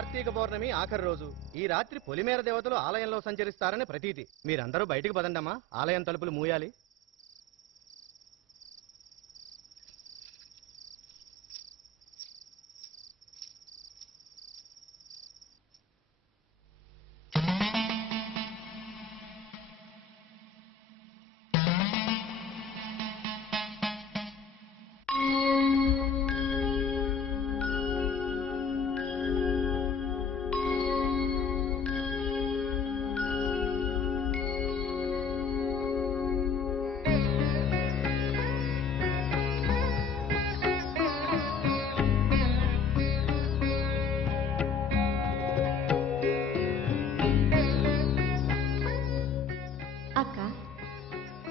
కార్తీక పౌర్ణమి ఆఖరి రోజు. ఈ రాత్రి పొలిమేర దేవతలు ఆలయంలో సంచరిస్తారని ప్రతీతి. మీరందరూ బయటికి పదండమ్మా, ఆలయం తలుపులు మూయాలి.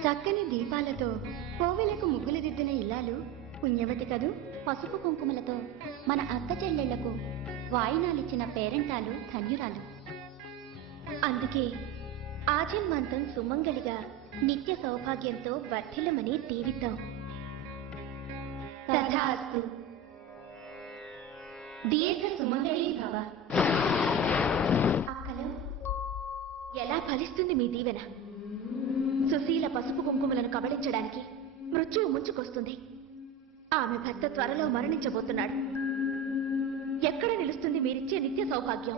చక్కని దీపాలతో కోవెలకు ముగ్గులు దిద్దిన ఇల్లాలు పుణ్యవతి కదూ. పసుపు కుంకుమలతో మన అక్క చెల్లెళ్లకు వాయినాలిచ్చిన పేరెంటాలు ధన్యురాలు. అందుకే ఆజన్మాంతం సుమంగళిగా నిత్య సౌభాగ్యంతో వర్ధిల్లమని దీవిద్దాం. తథాస్తు. దీర్ఘ సుమంగళీ భవ. అక్కలు, ఎలా ఫలిస్తుంది మీ దీవెన? సుశీల పసుపు కుంకుమలను కబళించడానికి మృత్యువు ముంచుకొస్తుంది. ఆమె భర్త త్వరలో మరణించబోతున్నాడు. ఎక్కడ నిలుస్తుంది మీరిచ్చే నిత్య సౌభాగ్యం?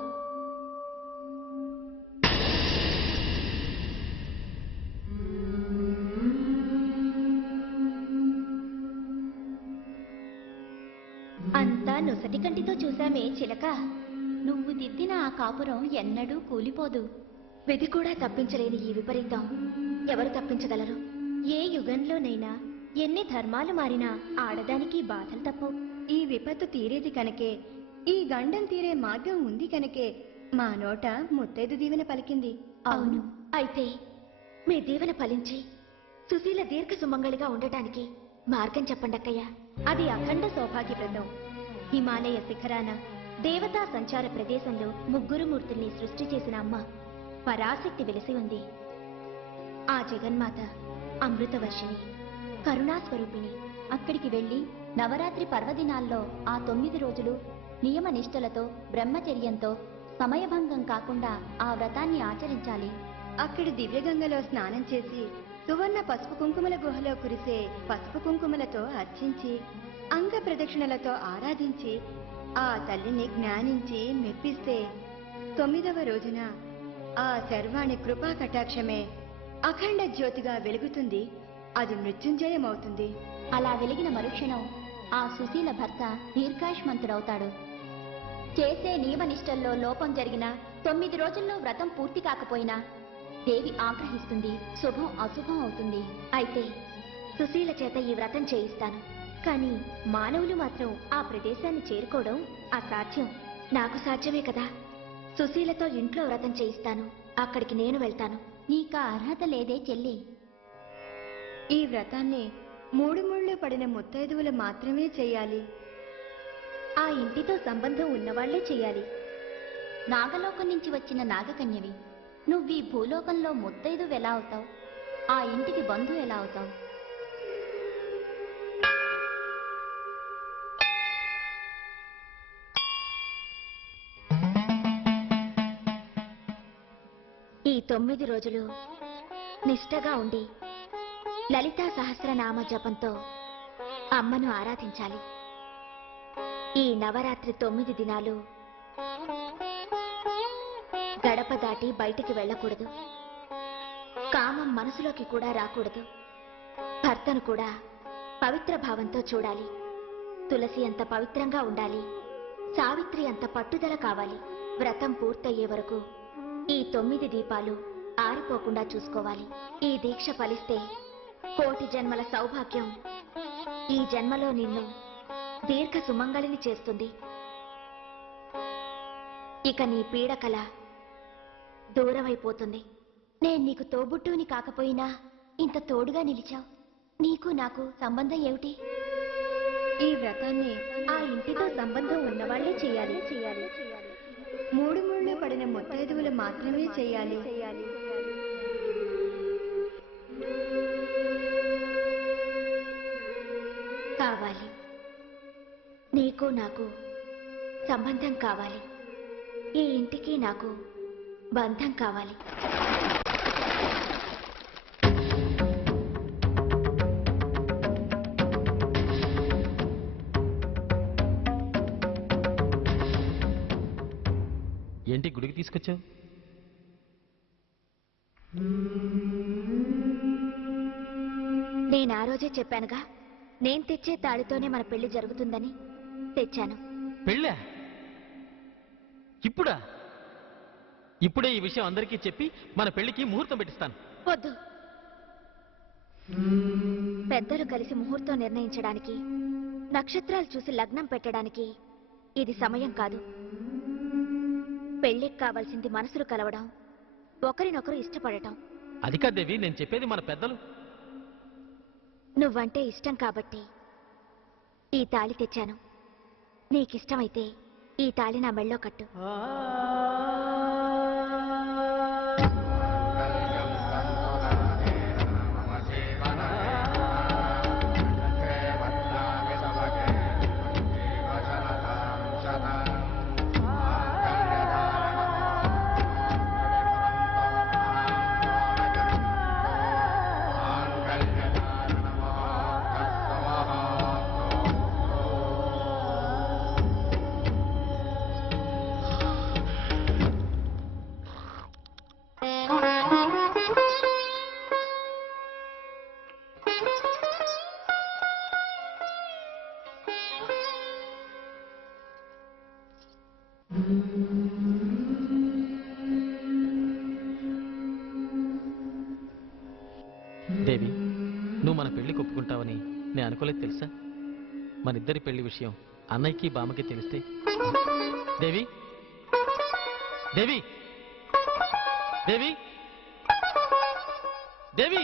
అంతా నొసటి కంటితో చూశామే చిలక. నువ్వు దిద్దిన ఆ కాపురం ఎన్నడూ కూలిపోదు. విధి కూడా తప్పించలేని ఈ విపరీతం ఎవరు తప్పించగలరు? ఏ యుగంలోనైనా ఎన్ని ధర్మాలు మారినా ఆడదానికి బాధలు తప్పవు. ఈ విపత్తు తీరేది కనుకే, ఈ గండం తీరే మార్గం ఉంది కనుకే మా నోట ముత్తైదు దీవెన పలికింది. అవును, అయితే మీ దీవెన ఫలించి సుశీల దీర్ఘ సుమంగళిగా ఉండటానికి మార్గం చెప్పండి అక్కయ్య. అది అఖండ సౌభాగ్య బృందం. హిమాలయ శిఖరాన దేవతా సంచార ప్రదేశంలో ముగ్గురు మూర్తుల్ని సృష్టి చేసిన అమ్మ పరాశక్తి వెలిసి ఉంది. ఆ జగన్మాత అమృతవర్షిణి, కరుణాస్వరూపిణి. అక్కడికి వెళ్లి నవరాత్రి పర్వదినాల్లో ఆ 9 రోజులు నియమ నిష్ఠలతో బ్రహ్మచర్యంతో సమయభంగం కాకుండా ఆ వ్రతాన్ని ఆచరించాలి. అక్కడి దివ్యగంగలో స్నానం చేసి సువర్ణ పసుపు కుంకుమల గుహలో కురిసే పసుపు కుంకుమలతో అర్చించి అంగ ప్రదక్షిణలతో ఆరాధించి ఆ తల్లిని జ్ఞానించి మెప్పిస్తే 9వ రోజున ఆ శర్వాణి కృపా కటాక్షమే అఖండ జ్యోతిగా వెలుగుతుంది. అది మృత్యుంజయమవుతుంది. అలా వెలిగిన మరుక్షణం ఆ సుశీల భర్త దీర్ఘాయుష్మంతుడవుతాడు. చేసే నియమనిష్టల్లో లోపం జరిగినా 9 రోజుల్లో వ్రతం పూర్తి కాకపోయినా దేవి ఆగ్రహిస్తుంది, శుభం అశుభం అవుతుంది. అయితే సుశీల చేత ఈ వ్రతం చేయిస్తాను. కానీ మానవులు మాత్రం ఆ ప్రదేశాన్ని చేరుకోవడం అసాధ్యం. నాకు సాధ్యమే కదా. సుశీలతో ఇంట్లో వ్రతం చేయిస్తాను. అక్కడికి నేను వెళ్తాను. నీకా అర్హత లేదే చెల్లి. ఈ వ్రతాన్ని 3 ముళ్ళు పడిన ముత్తైదువులు మాత్రమే చేయాలి. ఆ ఇంటితో సంబంధం ఉన్నవాళ్లే చేయాలి. నాగలోకం నుంచి వచ్చిన నాగకన్యవి నువ్వీ భూలోకంలో ముత్తైదు ఎలా అవుతావు? ఆ ఇంటికి బంధు ఎలా అవుతావు? ఈ 9 రోజులు నిష్ఠగా ఉండి లలితా సహస్రనామ జపంతో అమ్మను ఆరాధించాలి. ఈ నవరాత్రి 9 దినాలు గడప దాటి బయటికి వెళ్ళకూడదు. కామం మనసులోకి కూడా రాకూడదు. భర్తను కూడా పవిత్ర భావంతో చూడాలి. తులసి అంత పవిత్రంగా ఉండాలి. సావిత్రి అంత పట్టుదల కావాలి. వ్రతం పూర్తయ్యే వరకు ఈ 9 దీపాలు ఆరిపోకుండా చూసుకోవాలి. ఈ దీక్ష ఫలిస్తే 1,000,000 జన్మల సౌభాగ్యం ఈ జన్మలో నిన్ను దీర్ఘ సుమంగళిని చేస్తుంది. ఇక నీ పీడకల దూరమైపోతుంది. నేను నీకు తోబుట్టుని కాకపోయినా ఇంత తోడుగా నిలిచావు. నీకు నాకు సంబంధం ఏమిటి? ఈ వ్రతాన్ని ఆ ఇంటితో సంబంధం ఉన్నవాళ్లే చేయాలి. 3 ముళ్ళు పడిన ముత్తైదువులు మాత్రమే చేయాలి. కావాలి. నీకు నాకు సంబంధం కావాలి. ఈ ఇంటికి నాకు బంధం కావాలి. ఏంటి గుడికి తీసుకొచ్చావు? నేను ఆ రోజే చెప్పానుగా, నేను తెచ్చే తాళితోనే మన పెళ్లి జరుగుతుందని. తెచ్చాను. పెళ్ళా? ఇప్పుడా? ఇప్పుడే ఈ విషయం అందరికీ చెప్పి మన పెళ్లికి ముహూర్తం పెట్టిస్తాను. వద్దు. పెద్దలు కలిసి ముహూర్తం నిర్ణయించడానికి, నక్షత్రాలు చూసి లగ్నం పెట్టడానికి ఇది సమయం కాదు. పెళ్లికి కావాల్సింది మనసులు కలవడం, ఒకరినొకరు ఇష్టపడటం. అది కాదు దేవి, నేను చెప్పేది మన పెద్దలు. నువ్వంటే ఇష్టం కాబట్టి ఈ తాళి తెచ్చాను. నీకిష్టమైతే ఈ తాళి నా మెళ్ళో కట్టు. దేవి, నువ్వు మన పెళ్లికి ఒప్పుకుంటావని నేను అనుకోలేదు తెలుసా? మన ఇద్దరి పెళ్లి విషయం అన్నయ్యకి బామ్మకి తెలిస్తే. దేవి, దేవి, దేవి, దేవి.